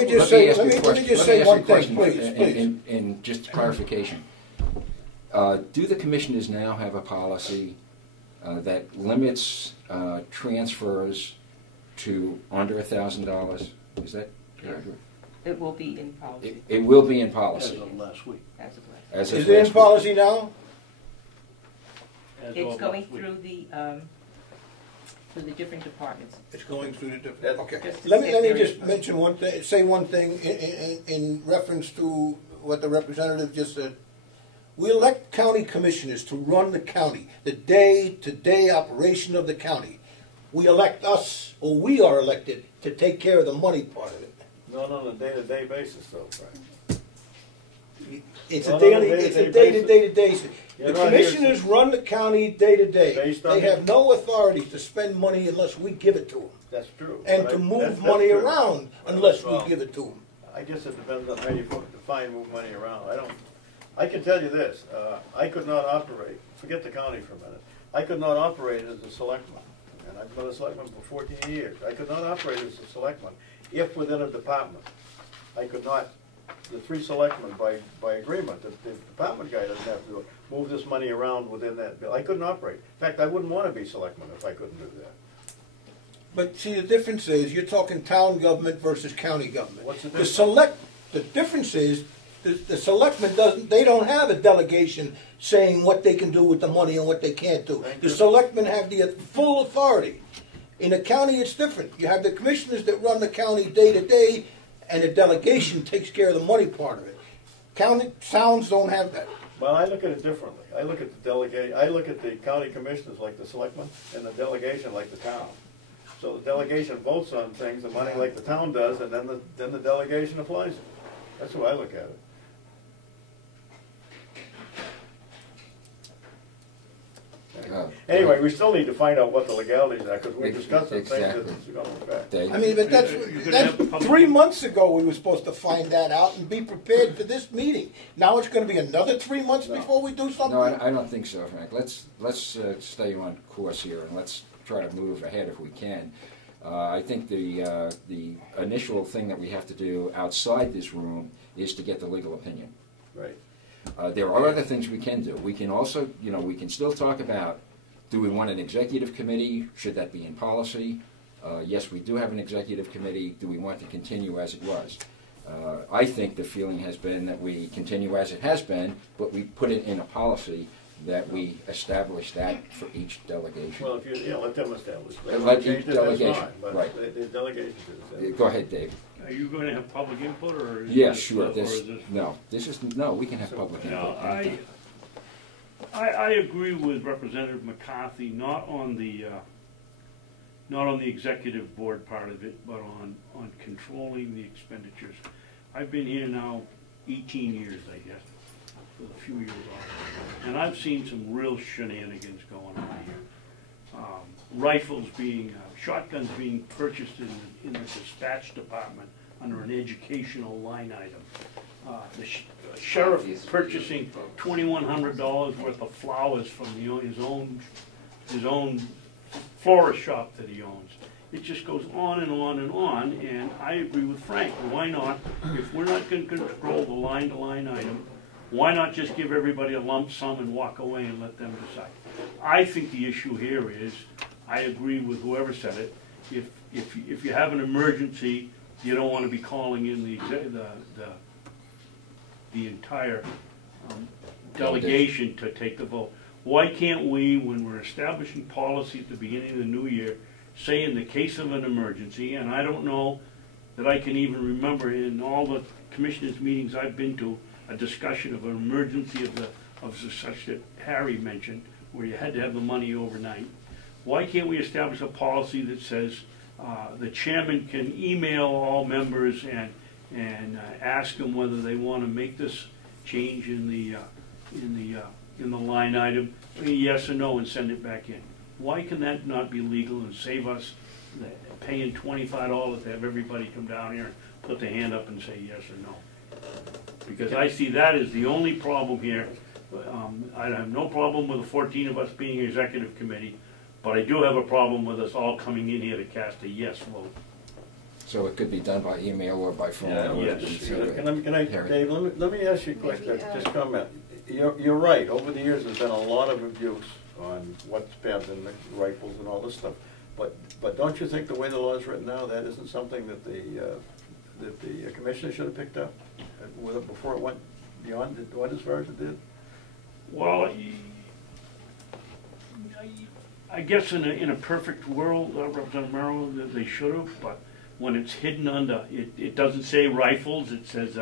Let me just say one thing, please. In just clarification. Do the commissioners now have a policy that limits transfers to under $1,000? Is that accurate? It will be in policy. It will be in policy. As of last week. As of last week. Is it in policy now? It's going through the different departments. It's going through the different. Okay. Let me just mention one thing. Say one thing in reference to what the representative just said. We elect county commissioners to run the county, the day-to-day operation of the county. We elect us, or we are elected to take care of the money part of it. Not on a day-to-day basis, though, Frank. It's a day-to-day basis. The commissioners run the county day-to-day. They have no authority to spend money unless we give it to them. That's true. And to move money around unless we give it to them. I guess it depends on how you define move money around. I can tell you this. I could not operate, forget the county for a minute, I could not operate as a selectman. And I've been a selectman for 14 years. I could not operate as a selectman if within a department. I could not, the 3 selectmen by agreement, the department guy doesn't have to move this money around within that bill. I couldn't operate. In fact, I wouldn't want to be selectman if I couldn't do that. But see, the difference is you're talking town government versus county government. What's the difference? The difference is the selectmen they don't have a delegation saying what they can do with the money and what they can't do. The selectmen have the full authority. In a county, it's different. You have the commissioners that run the county day to day, and the delegation takes care of the money part of it. County towns don't have that. Well, I look at it differently. I look at the county commissioners like the selectmen, and the delegation like the town. So the delegation votes on things, the money like the town does, and then the delegation applies it. That's the way I look at it. Anyway, we still need to find out what the legalities are, because we're discussing things that's going to affect. I mean, but that's 3 months ago we were supposed to find that out and be prepared for this meeting. Now it's going to be another 3 months before we do something? No, I don't think so, Frank. Let's stay on course here, and let's try to move ahead if we can. I think the initial thing that we have to do outside this room is to get the legal opinion. Right. There are other things we can do. We can also, we can still talk about, do we want an executive committee? Should that be in policy? Yes, we do have an executive committee. Do we want to continue as it was? I think the feeling has been that we continue as it has been, but we put it in a policy that we establish that for each delegation. Well, if you let them establish. Let each delegation, fine, but right. The delegation does. Go ahead, Dave. Are you going to have public input, or? Yeah, sure. No. We can have public input. I agree with Representative McCarthy, not on the executive board part of it, but on controlling the expenditures. I've been here now 18 years, I guess, with a few years off, and I've seen some real shenanigans going on here. Rifles shotguns being purchased in the dispatch department under an educational line item. The sheriff purchasing $2,100 worth of flowers from his own florist shop that he owns. It just goes on and on and on, and I agree with Frank. Why not, if we're not going to control the line-to-line item, why not just give everybody a lump sum and walk away and let them decide? I think the issue here is, I agree with whoever said it, if you have an emergency, you don't want to be calling in the entire delegation to take the vote. Why can't we, when we're establishing policy at the beginning of the new year, say in the case of an emergency, and I don't know that I can even remember in all the commissioners' meetings I've been to, a discussion of an emergency of such that Harry mentioned, where you had to have the money overnight. Why can't we establish a policy that says the chairman can email all members and ask them whether they want to make this change in the line item, yes or no, and send it back in? Why can that not be legal and save us paying $25 to have everybody come down here and put their hand up and say yes or no? Because I see that as the only problem here. I have no problem with the 14 of us being executive committee, but I do have a problem with us all coming in here to cast a yes vote. So it could be done by email or by phone. Yeah, or yes. Can I, Harry. Dave, let me ask you a question, just comment. You're right, over the years, there's been a lot of abuse on what's been in the rifles and all this stuff. But don't you think the way the law is written now, that isn't something that the commissioner should have picked up before it went beyond what as far as it did? Well, I guess in a perfect world, Representative Merrill, that they should have, but when it's hidden under, it doesn't say rifles, it says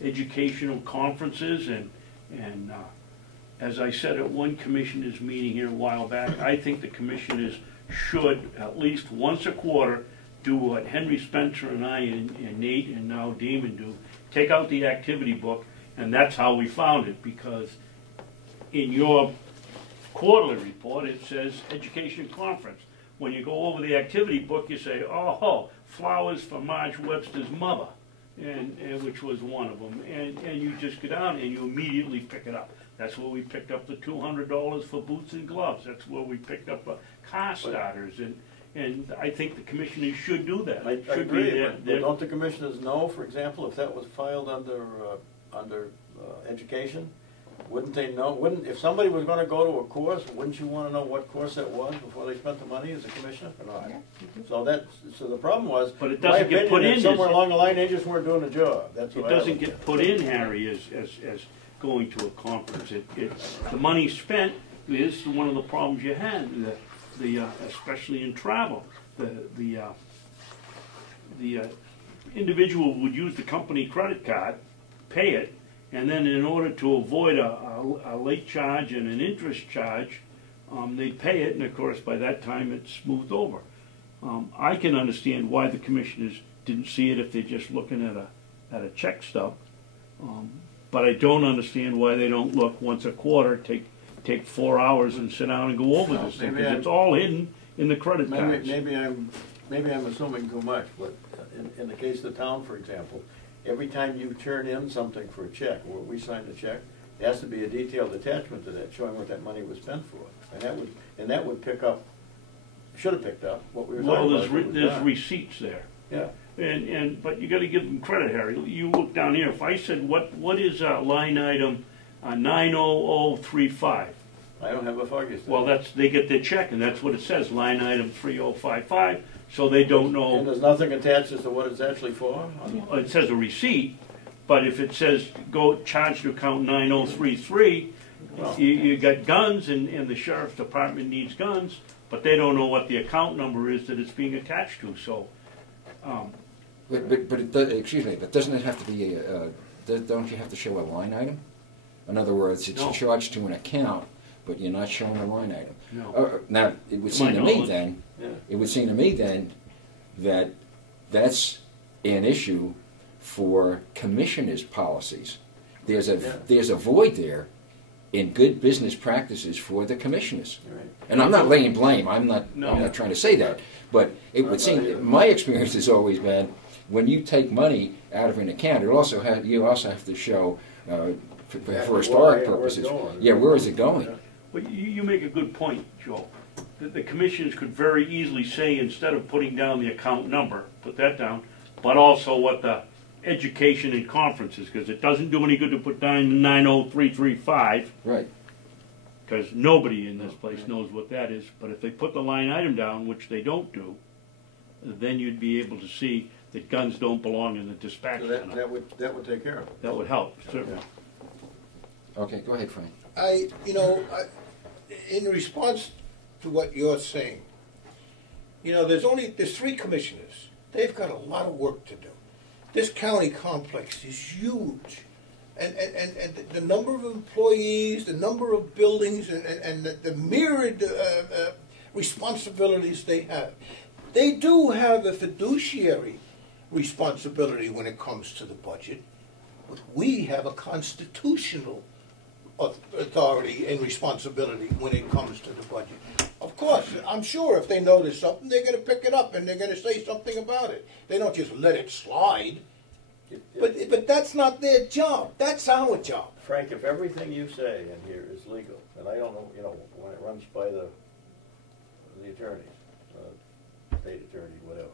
educational conferences, and as I said at one commissioners meeting here a while back, I think the commissioners should, at least once a quarter, do what Henry Spencer and I and Nate and now Damon do, take out the activity book, and that's how we found it, because in your quarterly report, it says education conference. When you go over the activity book, you say, oh, flowers for Marge Webster's mother, and which was one of them, and you just go down and you immediately pick it up. That's where we picked up the $200 for boots and gloves. That's where we picked up car starters, and I think the commissioners should do that. I agree, but don't the commissioners know, for example, if that was filed under education? Wouldn't they know? If somebody was going to go to a course, wouldn't you want to know what course that was before they spent the money as a commissioner or not? Yeah. So the problem was, but it doesn't get put in. Somewhere along the line, they just weren't doing the job. That's what it doesn't get put in, Harry, as going to a conference. The money spent is one of the problems you had. Especially in travel, the individual would use the company credit card, pay it, and then in order to avoid a late charge and an interest charge, they pay it, and of course by that time it's smoothed over. I can understand why the commissioners didn't see it if they're just looking at a check stub, but I don't understand why they don't look once a quarter, take 4 hours and sit down and go over this thing, because it's all hidden in the credit cards. Maybe I'm assuming too much, but in the case of the town, for example, every time you turn in something for a check, or we sign the check, there has to be a detailed attachment to that showing what that money was spent for, and that would pick up, should have picked up what we were talking about. Well, there's receipts there. Yeah. But you got to give them credit, Harry. You look down here. If I said what is line item 90035? I don't have a focus. Well, they get their check, and that's what it says, line item 3055. So they don't know. And there's nothing attached as to what it's actually for? It says a receipt, but if it says go charge to account 9033, well, you got guns, and the sheriff's department needs guns, but they don't know what the account number is that it's being attached to. So. But it does, excuse me, but doesn't it have to be don't you have to show a line item? In other words, it's charged to an account, but you're not showing a line item. No. Now, it would seem to me then, it would seem to me then that that's an issue for commissioners' policies. There's a void there in good business practices for the commissioners. Right. And I'm not laying blame. I'm not trying to say that. But it would seem, my experience has always been, when you take money out of an account, you also have to show, for historic purposes, where is it going? Well, you make a good point, Joe. The commissioners could very easily say, instead of putting down the account number, put that down, but also what the education and conferences, because it doesn't do any good to put down 90335. Right. Because nobody in this place knows what that is. But if they put the line item down, which they don't do, then you'd be able to see that guns don't belong in the dispatch center. That would take care of it. That would help, certainly. Okay, go ahead, Frank. In response to what you're saying, there's 3 commissioners. They've got a lot of work to do. This county complex is huge. And the number of employees, the number of buildings, and the myriad responsibilities they have. They do have a fiduciary responsibility when it comes to the budget, but we have a constitutional authority and responsibility when it comes to the budget. Of course, I'm sure if they notice something, they're going to pick it up and they're going to say something about it. They don't just let it slide. But that's not their job. That's our job. Frank, if everything you say in here is legal, and I don't know, when it runs by the attorneys, state attorney, whatever,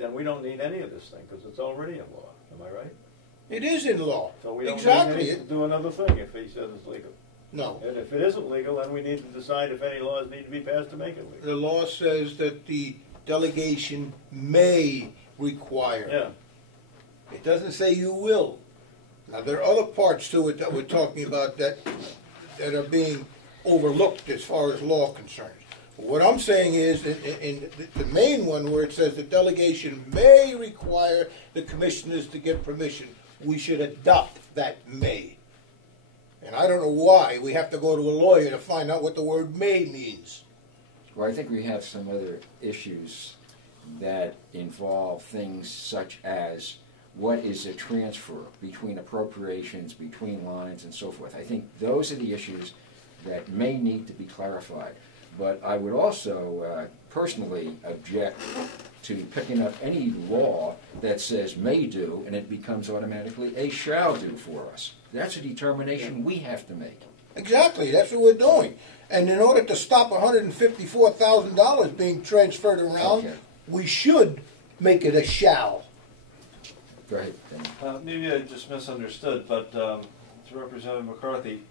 then we don't need any of this thing, because it's already in law, am I right? It is in law. So we don't Exactly. need to do another thing if he says it's legal. No. And if it isn't legal, then we need to decide if any laws need to be passed to make it legal. The law says that the delegation may require. Yeah, It doesn't say you will. Now, there are other parts to it that we're talking about that are being overlooked as far as law concerns. What I'm saying is, in the main one where it says the delegation may require the commissioners to get permission, we should adopt that may. And I don't know why we have to go to a lawyer to find out what the word may means. Well, I think we have some other issues that involve things such as what is a transfer between appropriations, between lines, and so forth. I think those are the issues that may need to be clarified. But I would also personally object to picking up any law that says may do and it becomes automatically a shall do for us. That's a determination we have to make. Exactly, that's what we're doing. And in order to stop $154,000 being transferred around, Okay. we should make it a shall. Go ahead, Dan. Maybe I just misunderstood, but to Representative McCarthy,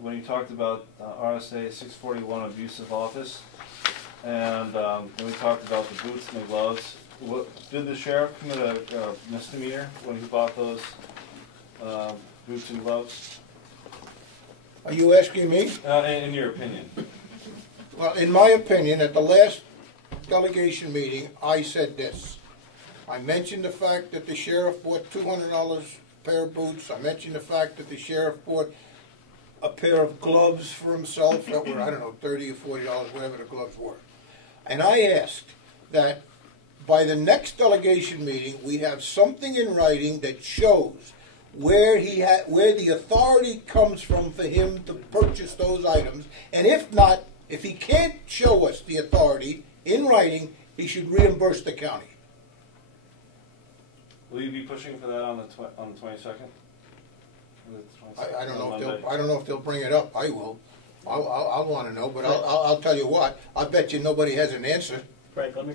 when he talked about RSA 641 abusive office, and when we talked about the boots and the gloves, did the sheriff commit a misdemeanor when he bought those boots and gloves? Are you asking me? In your opinion? Well, in my opinion, at the last delegation meeting, I said this. I mentioned the fact that the sheriff bought $200 a pair of boots. I mentioned the fact that the sheriff bought a pair of gloves for himself that were, I don't know, $30 or $40, whatever the gloves were. And I asked that by the next delegation meeting, we have something in writing that shows where the authority comes from for him to purchase those items. And if not, if he can't show us the authority in writing, he should reimburse the county. Will you be pushing for that on the 22nd? I don't know if they'll bring it up. I will. I'll want to know, but I'll tell you what. I bet you nobody has an answer. Frank, let me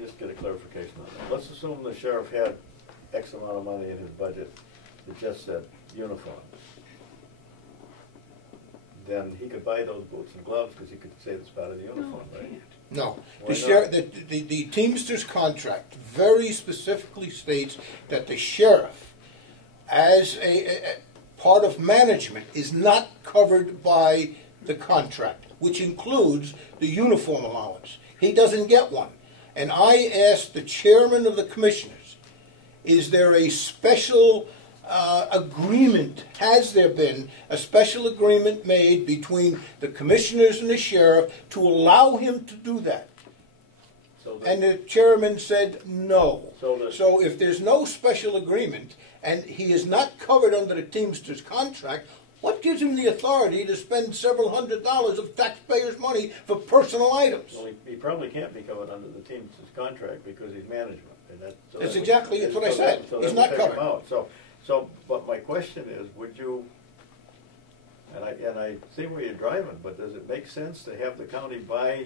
just get a clarification on that. Let's assume the sheriff had X amount of money in his budget that just said uniform. Then he could buy those boots and gloves because he could say it's part of the uniform, right? No. Why The Teamsters contract very specifically states that the sheriff, as a part of management, is not covered by the contract, which includes the uniform allowance. He doesn't get one. And I asked the chairman of the commissioners, is there a special agreement, has there been a special agreement made between the commissioners and the sheriff to allow him to do that? And the chairman said no. So if there's no special agreement and he is not covered under the Teamsters contract, what gives him the authority to spend several $100s of taxpayers' money for personal items? Well, he probably can't be covered under the Teamsters contract because he's management. And That's exactly what I said. He's not covered. But my question is, would you, and I see where you're driving, but does it make sense to have the county buy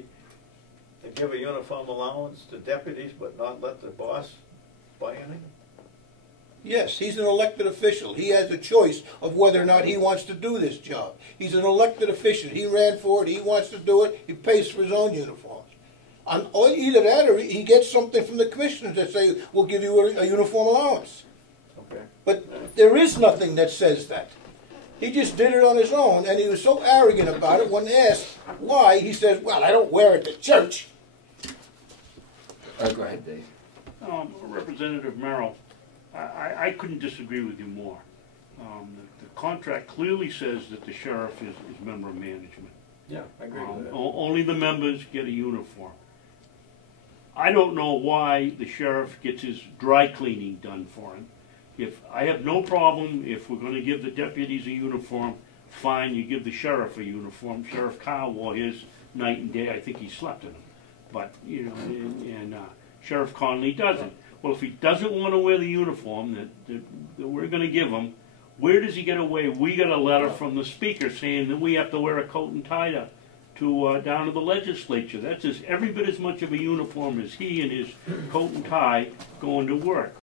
and give a uniform allowance to deputies but not let the boss buy anything? Yes, he's an elected official. He has a choice of whether or not he wants to do this job. He's an elected official. He ran for it. He wants to do it. He pays for his own uniforms. Either that or he gets something from the commissioners that say, we'll give you a uniform allowance. Okay. But there is nothing that says that. He just did it on his own, and he was so arrogant about it. When asked why, he says, well, I don't wear it to church. Go ahead, Dave. Representative Merrill, I couldn't disagree with you more. The contract clearly says that the sheriff is member of management. Yeah, I agree with that. Only the members get a uniform. I don't know why the sheriff gets his dry cleaning done for him. I have no problem if we're going to give the deputies a uniform, fine, you give the sheriff a uniform. Sheriff Carroll wore his night and day. I think he slept in them. But, you know, and Sheriff Conley doesn't. Well, if he doesn't want to wear the uniform that we're going to give him, where does he get away? We got a letter from the speaker saying that we have to wear a coat and tie to to, down to the legislature. That's every bit as much of a uniform as he in his coat and tie going to work.